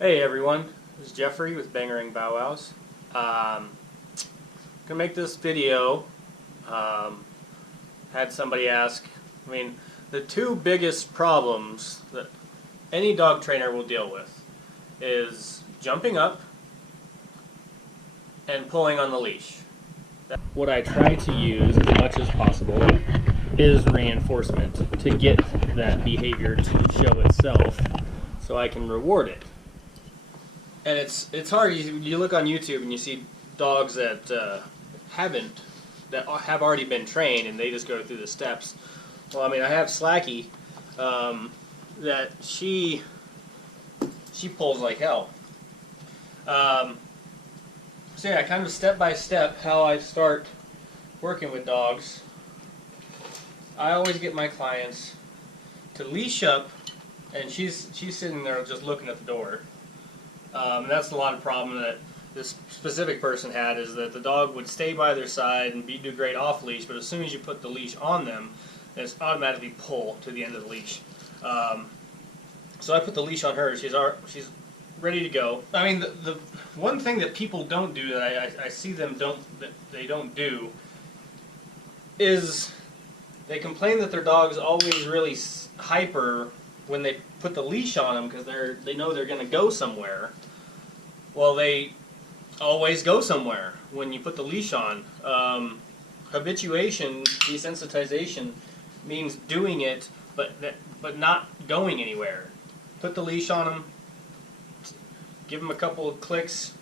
Hey everyone, this is Jeffrey with Bangerang Bow Wows. Gonna make this video. Had somebody ask, the two biggest problems that any dog trainer will deal with is jumping up and pulling on the leash. What I try to use as much as possible is reinforcement to get that behavior to show itself so I can reward it. And it's hard. You look on YouTube and you see dogs that have already been trained and they just go through the steps. Well, I have Slacky that she pulls like hell. So yeah, kind of step by step how I start working with dogs. I always get my clients to leash up, and she's sitting there just looking at the door. And that's a lot of problem that this specific person had, is that the dog would stay by their side and do great off leash, but as soon as you put the leash on them, it's automatically pull to the end of the leash. So I put the leash on her. She's ready to go. The one thing that people don't do that I see them they don't do is they complain that their dog's always really hyper when they put the leash on them because they know they're going to go somewhere. Well, they always go somewhere when you put the leash on. Habituation, desensitization, means doing it but not going anywhere. Put the leash on them, give them a couple of clicks,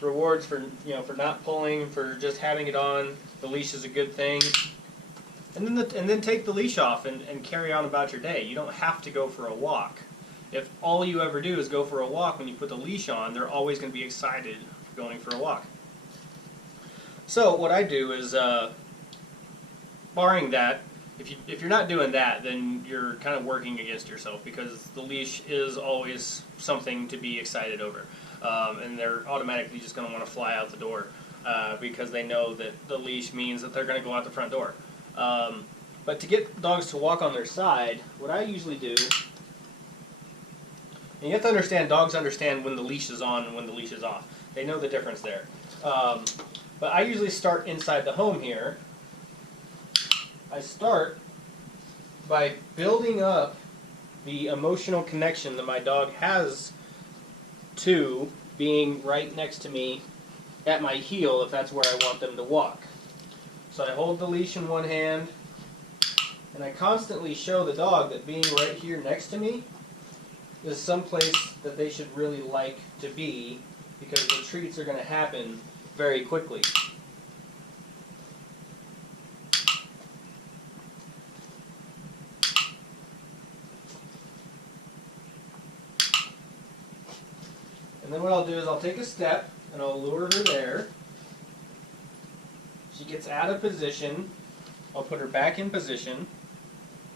rewards for not pulling, for just having it on. The leash is a good thing. And then take the leash off and carry on about your day. You don't have to go for a walk. If all you ever do is go for a walk when you put the leash on, they're always going to be excited for going for a walk. So what I do is, barring that, if you're not doing that, then you're kind of working against yourself, because the leash is always something to be excited over. And they're automatically just going to want to fly out the door because they know that the leash means that they're going to go out the front door. But to get dogs to walk on their side, what I usually do, and you have to understand, dogs understand when the leash is on and when the leash is off. They know the difference there. But I usually start inside the home here. I start by building up the emotional connection that my dog has to being right next to me at my heel, if that's where I want them to walk. So I hold the leash in one hand, and I constantly show the dog that being right here next to me is someplace that they should really like to be, because the treats are going to happen very quickly. And then what I'll do is I'll take a step and I'll lure her there. She gets out of position. I'll put her back in position,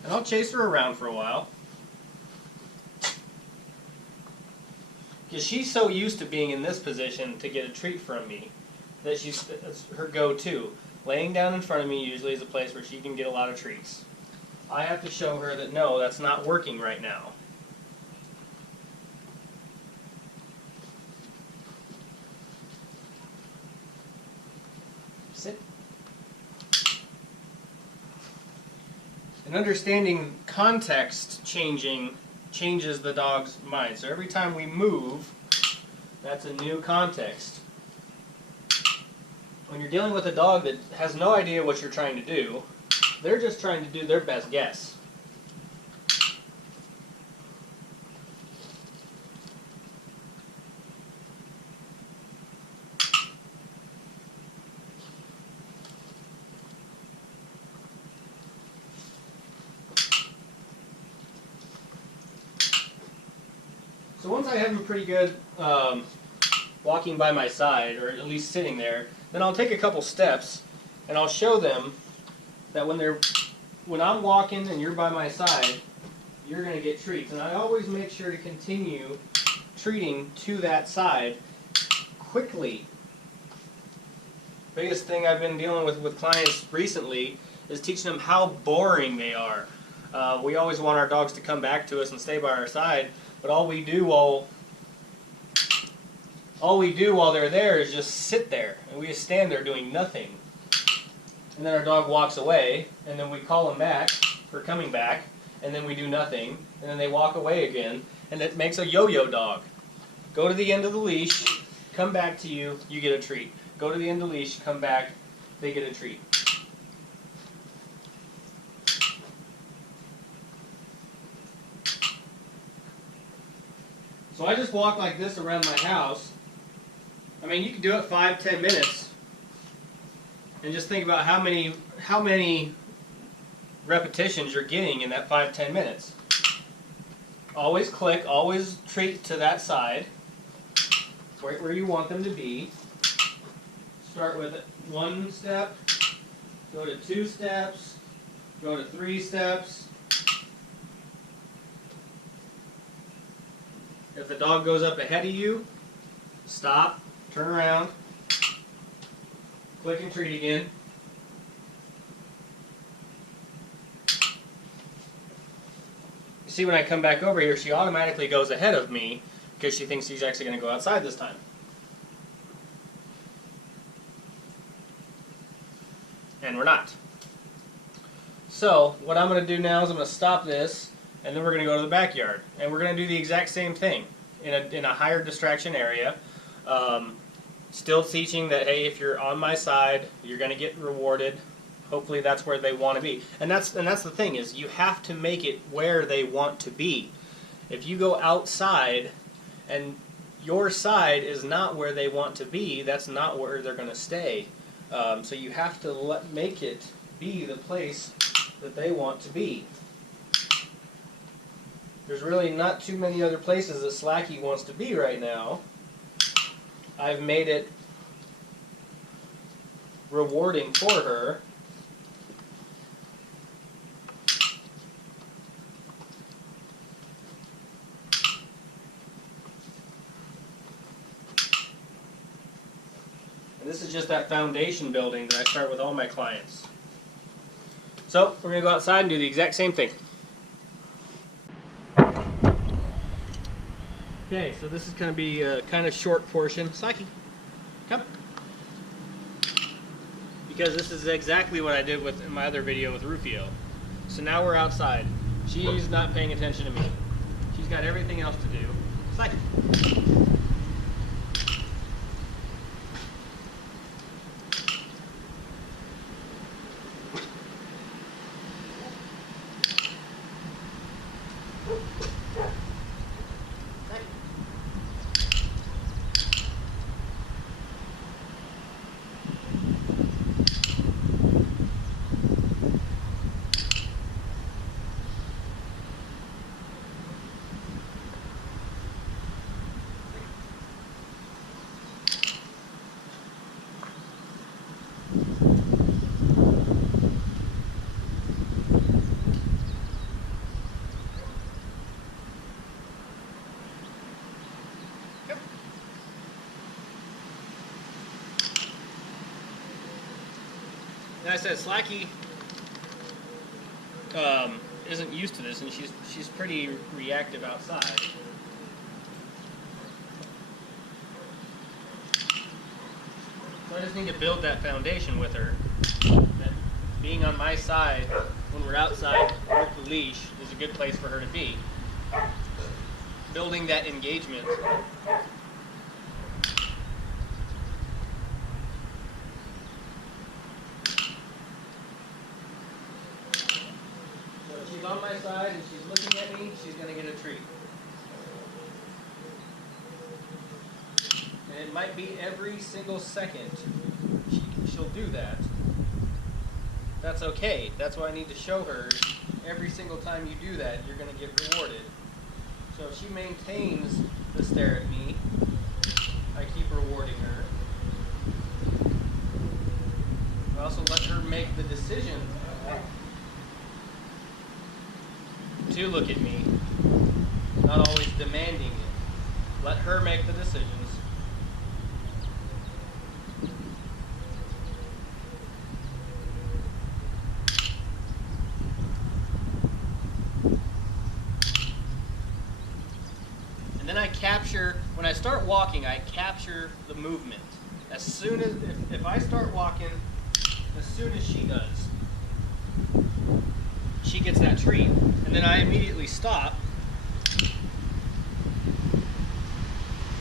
and I'll chase her around for a while. Because she's so used to being in this position to get a treat from me that that's her go-to. Laying down in front of me usually is a place where she can get a lot of treats. I have to show her that no, that's not working right now. Sit. And understanding context changes the dog's mind. So every time we move, that's a new context. When you're dealing with a dog that has no idea what you're trying to do, they're just trying to do their best guess. So once I have them pretty good walking by my side, or at least sitting there, then I'll take a couple steps and I'll show them that when I'm walking and you're by my side, you're going to get treats. And I always make sure to continue treating to that side quickly. Biggest thing I've been dealing with clients recently is teaching them how boring they are. We always want our dogs to come back to us and stay by our side, but all we do while all we do while they're there is just sit there, and we just stand there doing nothing. And then our dog walks away, and then we call them back for coming back, and then we do nothing, and then they walk away again, and it makes a yo-yo dog. Go to the end of the leash, come back to you, you get a treat. Go to the end of the leash, come back, they get a treat. So I just walk like this around my house. I mean, you can do it 5-10 minutes, and just think about how many repetitions you're getting in that 5-10 minutes. Always click, always treat to that side, right where you want them to be. Start with 1 step, go to 2 steps, go to 3 steps. If the dog goes up ahead of you, stop, turn around, click and treat again. You see, when I come back over here, she automatically goes ahead of me because she thinks she's actually going to go outside this time. And we're not. So what I'm going to do now is I'm going to stop this, and then we're going to go to the backyard. And we're going to do the exact same thing in a higher distraction area. Still teaching that, hey, if you're on my side, you're going to get rewarded. Hopefully that's where they want to be. And that's the thing, is you have to make it where they want to be. If you go outside and your side is not where they want to be, that's not where they're going to stay. So you have to make it be the place that they want to be. There's really not too many other places that Slacky wants to be right now. I've made it rewarding for her. And this is just that foundation building that I start with all my clients. So we're going to go outside and do the exact same thing. Okay, so this is going to be a kind of short portion. Slacky, come. Because this is exactly what I did in my other video with Rufio. So now we're outside. She's not paying attention to me. She's got everything else to do. Slacky. And I said Slacky isn't used to this, and she's pretty reactive outside. So I just need to build that foundation with her. That being on my side when we're outside with the leash is a good place for her to be. Building that engagement. On my side and she's looking at me, she's going to get a treat. And it might be every single second she'll do that. That's okay. That's what I need to show her. Every single time you do that, you're going to get rewarded. So if she maintains the stare at me, I keep rewarding her. I also let her make the decision to look at me, not always demanding it. Let her make the decisions. And And then I capture, when I start walking, I capture the movement. As soon as, if I start walking, as soon as she does, she gets that treat. And then I immediately stop.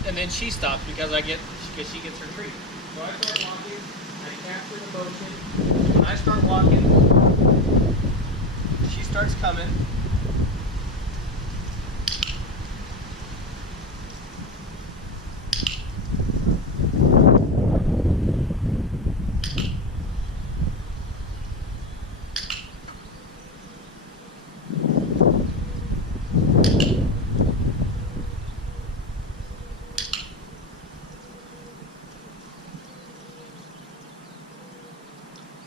And then she stops because she gets her treat. So I start walking, I capture the motion. When I start walking, she starts coming.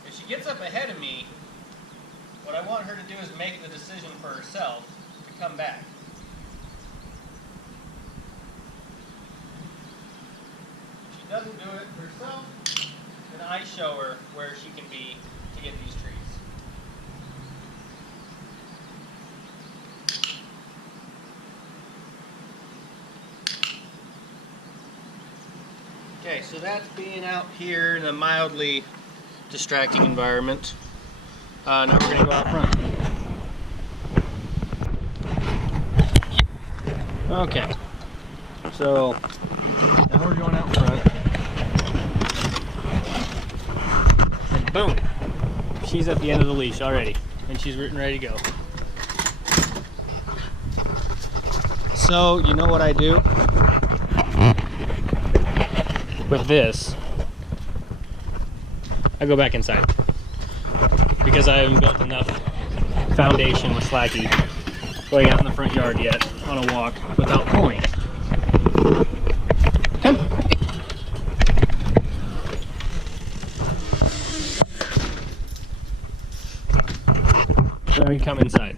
If she gets up ahead of me, what I want her to do is make the decision for herself to come back. If she doesn't do it herself, then I show her where she can be to get these treats. Okay, so that's being out here in a mildly distracting environment. Now we're going to go out front. Okay, so now we're going out front. And boom! She's at the end of the leash already, and she's ready to go. So, you know what I do with this? I go back inside because I haven't built enough foundation with Slacky going out in the front yard yet on a walk without pulling. Come. So we come inside.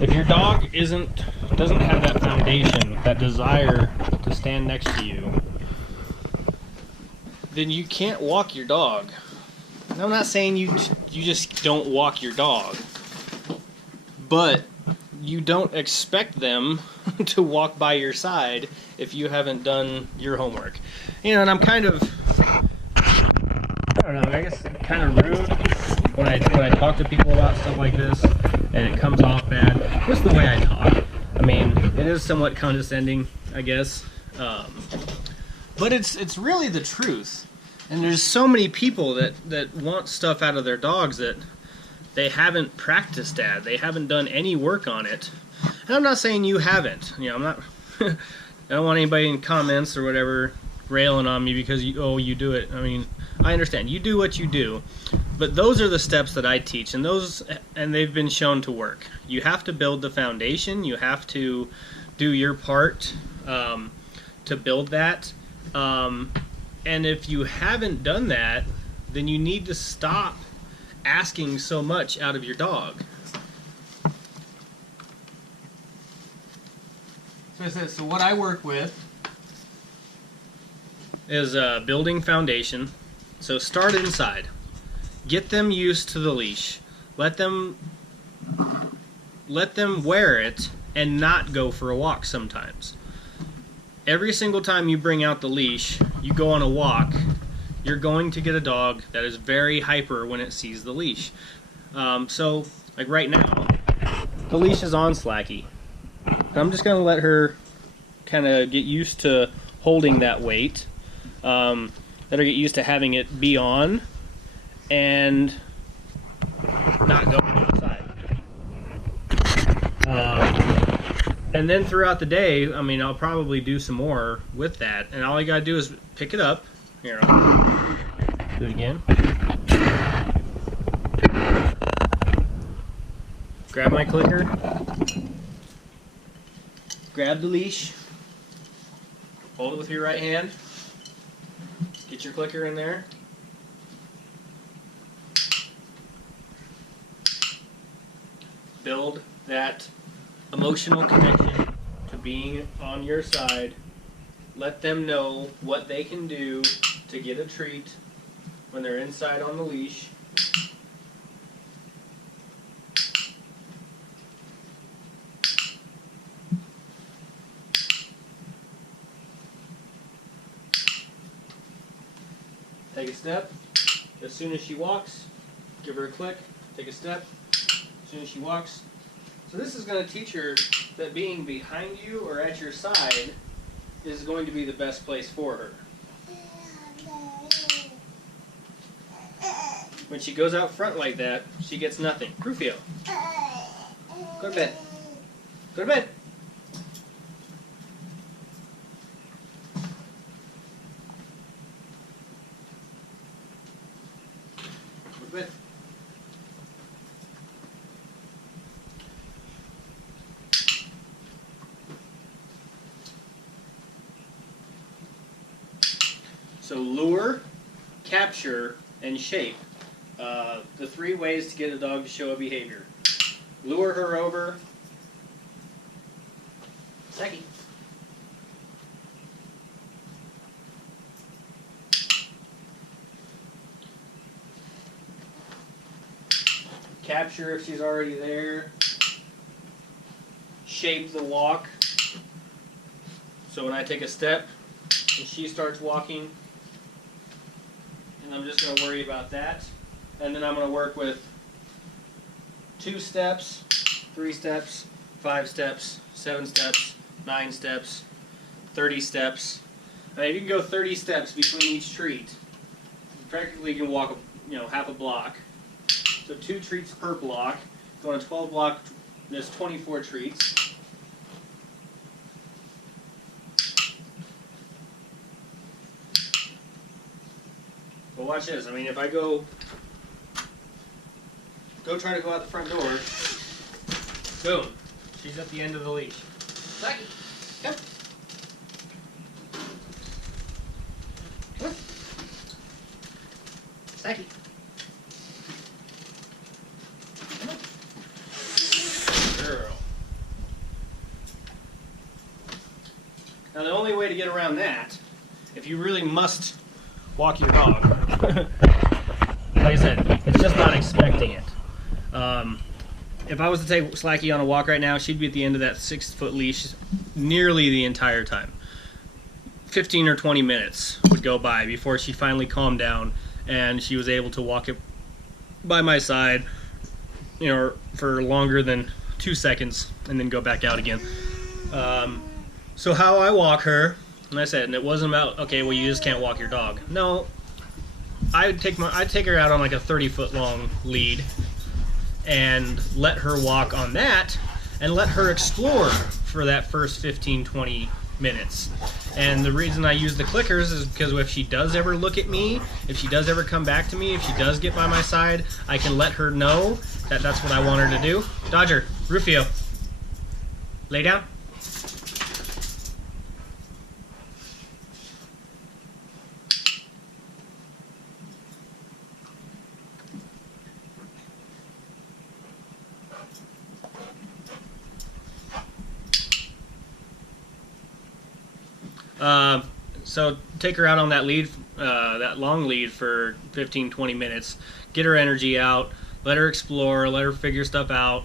If your dog doesn't have that foundation, that desire to stand next to you, then you can't walk your dog. And I'm not saying you just don't walk your dog, but you don't expect them to walk by your side if you haven't done your homework. You know, and I'm kind of, I don't know, I guess kind of rude when I talk to people about stuff like this, and it comes off bad. Just the way I talk. I mean, it is somewhat condescending, I guess, but it's really the truth. And there's so many people that want stuff out of their dogs that they haven't practiced at. They haven't done any work on it. And I'm not saying you haven't. You know, I'm not. I don't want anybody in comments or whatever railing on me because you do it. I mean, I understand you do what you do, but those are the steps that I teach, and they've been shown to work. You have to build the foundation. You have to do your part to build that. And if you haven't done that, then you need to stop asking so much out of your dog. So what I work with is building foundation. So start inside. Get them used to the leash. Let them wear it and not go for a walk sometimes. Every single time you bring out the leash, you go on a walk, you're going to get a dog that is very hyper when it sees the leash. So, like right now, the leash is on Slacky. I'm just going to let her kind of get used to holding that weight. Let her get used to having it be on and not going outside. And then throughout the day, I mean, I'll probably do some more with that. And all I gotta do is pick it up. Here, I'll do it again. Grab my clicker. Grab the leash. Hold it with your right hand. Get your clicker in there. Build that emotional connection to being on your side. Let them know what they can do to get a treat when they're inside on the leash. take a step. As soon as she walks, give her a click, take a step. As soon as she walks. So this is going to teach her that being behind you or at your side is going to be the best place for her. When she goes out front like that, she gets nothing. Rufio, go to bed. Go to bed. Go to bed. So lure, capture, and shape. The 3 ways to get a dog to show a behavior. Lure her over. Seki. Capture if she's already there. Shape the walk. So when I take a step and she starts walking, and I'm just going to worry about that. And then I'm going to work with 2 steps, 3 steps, 5 steps, 7 steps, 9 steps, 30 steps. I mean, you can go 30 steps between each treat. Practically you can walk, half a block. So 2 treats per block. Go on a 12 block, there's 24 treats. But watch this. I mean, if I go try to go out the front door, boom, she's at the end of the leash. Seki, come. Come. Seki. Come on. Girl. Now the only way to get around that, if you really must walk your dog, like I said, it's just not expecting it. If I was to take Slacky on a walk right now, she'd be at the end of that 6-foot leash nearly the entire time. 15 or 20 minutes would go by before she finally calmed down and she was able to walk it by my side, for longer than 2 seconds and then go back out again. So how I walk her, and I said, and it wasn't about, okay, well, you just can't walk your dog. No, I'd take her out on like a 30-foot long lead and let her walk on that and let her explore for that first 15-20 minutes. And the reason I use the clickers is because if she does ever look at me, if she does ever come back to me, if she does get by my side, I can let her know that that's what I want her to do. Dodger, Rufio, lay down. So take her out on that lead, that long lead for 15-20 minutes. Get her energy out, let her explore, let her figure stuff out,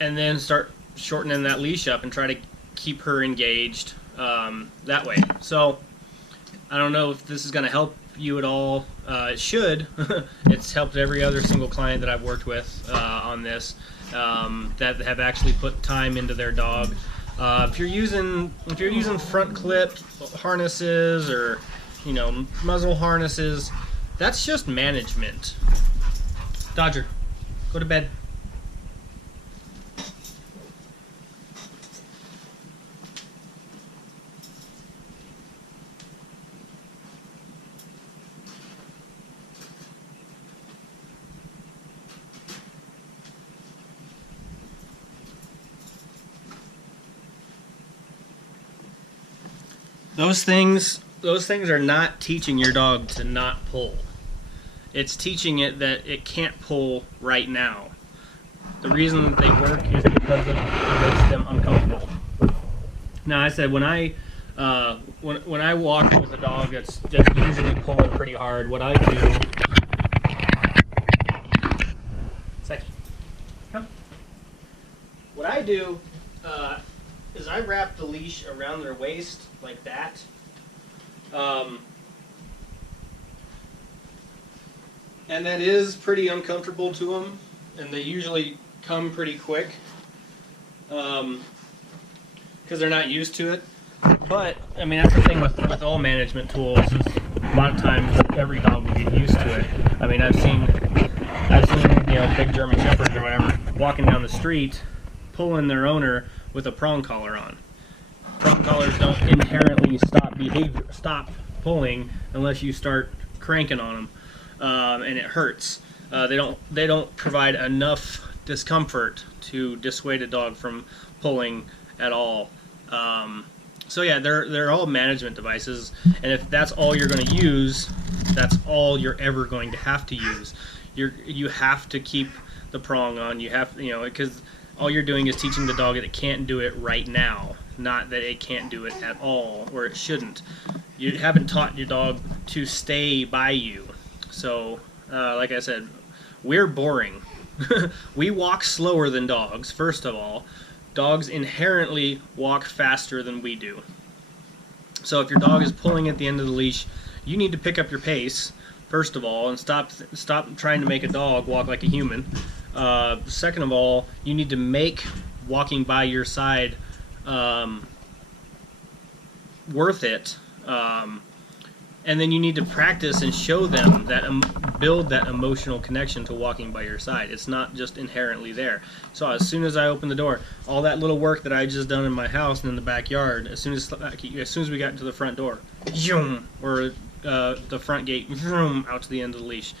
and then start shortening that leash up and try to keep her engaged that way. So I don't know if this is going to help you at all. It should. It's helped every other single client that I've worked with on this that have actually put time into their dog. If you're using front clip harnesses or muzzle harnesses, that's just management. Dodger, go to bed. Those things are not teaching your dog to not pull. It's teaching it that it can't pull right now. The reason that they work is because it makes them uncomfortable. Now, I said when I walk with a dog that's usually pulling pretty hard, what I do. Seki, come. What I do is I wrap the leash around their waist like that. and that is pretty uncomfortable to them, and they usually come pretty quick because they're not used to it. But I mean, that's the thing with all management tools is a lot of times every dog will get used to it. I mean, I've seen big German Shepherds or whatever walking down the street pulling their owner with a prong collar on. Prong collars don't inherently stop pulling unless you start cranking on them, and it hurts. They don't provide enough discomfort to dissuade a dog from pulling at all. So yeah, they're all management devices, and if that's all you're going to use, that's all you're ever going to have to use. You have to keep the prong on. You have, because all you're doing is teaching the dog that it can't do it right now, not that it can't do it at all, or it shouldn't. You haven't taught your dog to stay by you. So, like I said, we're boring. We walk slower than dogs, first of all. Dogs inherently walk faster than we do. So if your dog is pulling at the end of the leash, you need to pick up your pace, first of all, and stop trying to make a dog walk like a human. Second of all, you need to make walking by your side worth it. And then you need to practice and show them that, build that emotional connection to walking by your side. It's not just inherently there. So as soon as I opened the door, all that little work that I just done in my house and in the backyard, as soon as we got to the front door, zoom, or the front gate, zoom, out to the end of the leash.